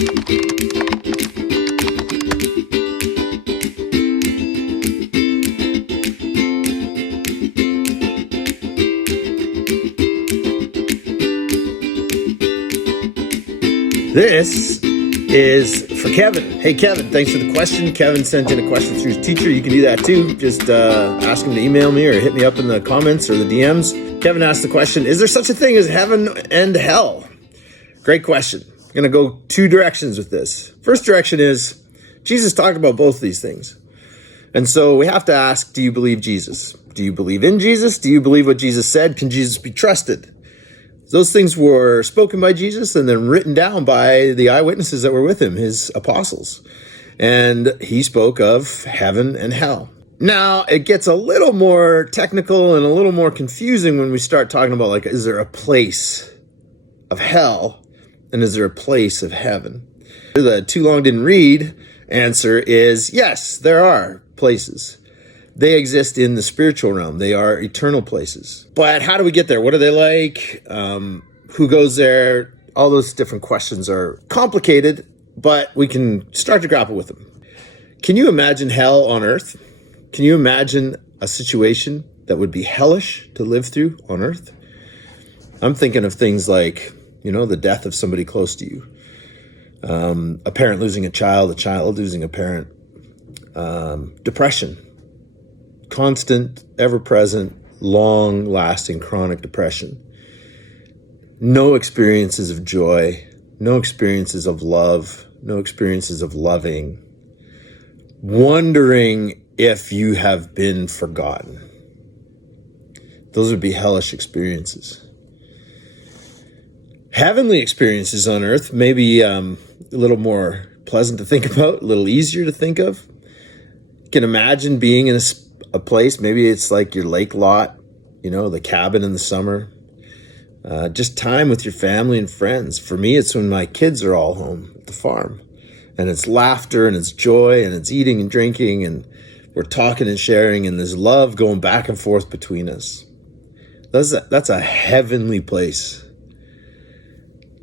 This is for Kevin. Hey, Kevin, thanks for the question. Kevin sent in a question through his teacher. You can do that too. Just ask him to email me or hit me up in the comments or the DMs. Kevin asked the question, is there such a thing as heaven and hell? Great question. I'm going to go two directions with this. First direction is Jesus talked about both of these things. And so we have to ask, do you believe Jesus? Do you believe in Jesus? Do you believe what Jesus said? Can Jesus be trusted? Those things were spoken by Jesus and then written down by the eyewitnesses that were with him, his apostles. And he spoke of heaven and hell. Now, it gets a little more technical and a little more confusing when we start talking about, like, is there a place of hell and is there a place of heaven? The too long didn't read answer is yes, there are places. They exist in the spiritual realm. They are eternal places. But how do we get there? What are they like? Who goes there? All those different questions are complicated, but we can start to grapple with them. Can you imagine hell on earth? Can you imagine a situation that would be hellish to live through on earth? I'm thinking of things like, the death of somebody close to you. A parent losing a child losing a parent. Depression. Constant, ever-present, long-lasting chronic depression. No experiences of joy, no experiences of love, no experiences of loving. Wondering if you have been forgotten. Those would be hellish experiences. Heavenly experiences on earth, maybe a little more pleasant to think about, a little easier to think of. You can imagine being in a place, maybe it's like your lake lot, the cabin in the summer, just time with your family and friends. For me, it's when my kids are all home at the farm, and it's laughter and it's joy and it's eating and drinking and we're talking and sharing and there's love going back and forth between us. That's a heavenly place.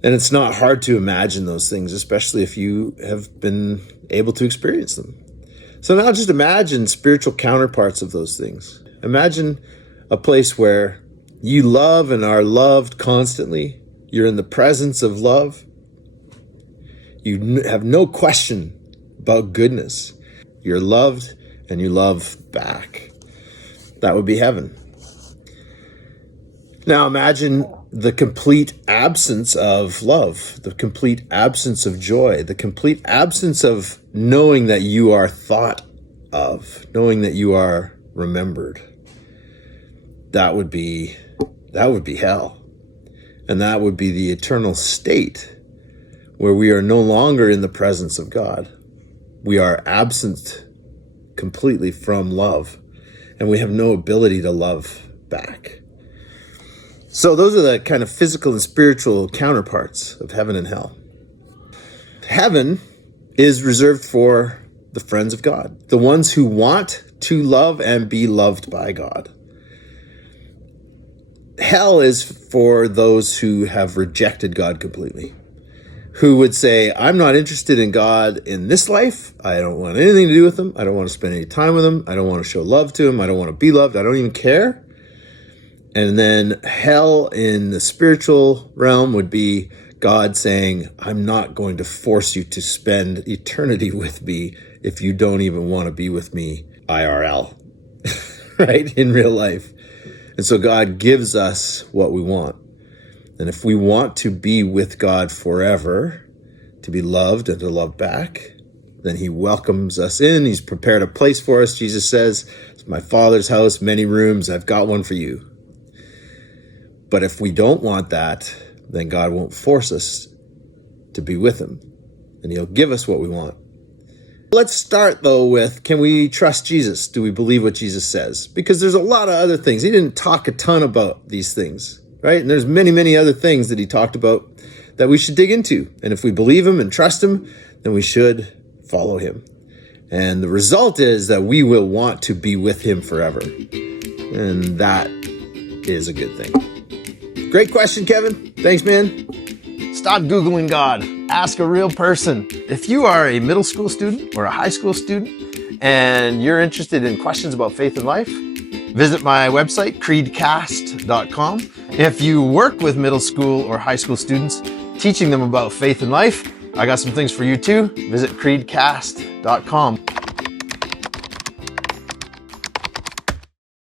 And it's not hard to imagine those things, especially if you have been able to experience them. So now just imagine spiritual counterparts of those things. Imagine a place where you love and are loved constantly. You're in the presence of love. You have no question about goodness. You're loved and you love back. That would be heaven. Now imagine the complete absence of love, the complete absence of joy, the complete absence of knowing that you are thought of, knowing that you are remembered. That would be hell. And that would be the eternal state where we are no longer in the presence of God. We are absent completely from love, and we have no ability to love back. So those are the kind of physical and spiritual counterparts of heaven and hell. Heaven is reserved for the friends of God, the ones who want to love and be loved by God. Hell is for those who have rejected God completely, who would say, I'm not interested in God in this life. I don't want anything to do with him. I don't want to spend any time with him. I don't want to show love to him. I don't want to be loved. I don't even care. And then hell in the spiritual realm would be God saying, I'm not going to force you to spend eternity with me if you don't even want to be with me IRL, right? In real life. And so God gives us what we want. And if we want to be with God forever, to be loved and to love back, then he welcomes us in. He's prepared a place for us. Jesus says, it's my Father's house, many rooms. I've got one for you. But if we don't want that, then God won't force us to be with him, and he'll give us what we want. Let's start, though, with, can we trust Jesus? Do we believe what Jesus says? Because there's a lot of other things. He didn't talk a ton about these things, right? And there's many, many other things that he talked about that we should dig into. And if we believe him and trust him, then we should follow him. And the result is that we will want to be with him forever. And that is a good thing. Great question, Kevin. Thanks, man. Stop Googling God. Ask a Real Person. If you are a middle school student or a high school student and you're interested in questions about faith and life, visit my website, creedcast.com. If you work with middle school or high school students, teaching them about faith and life, I got some things for you too. Visit creedcast.com.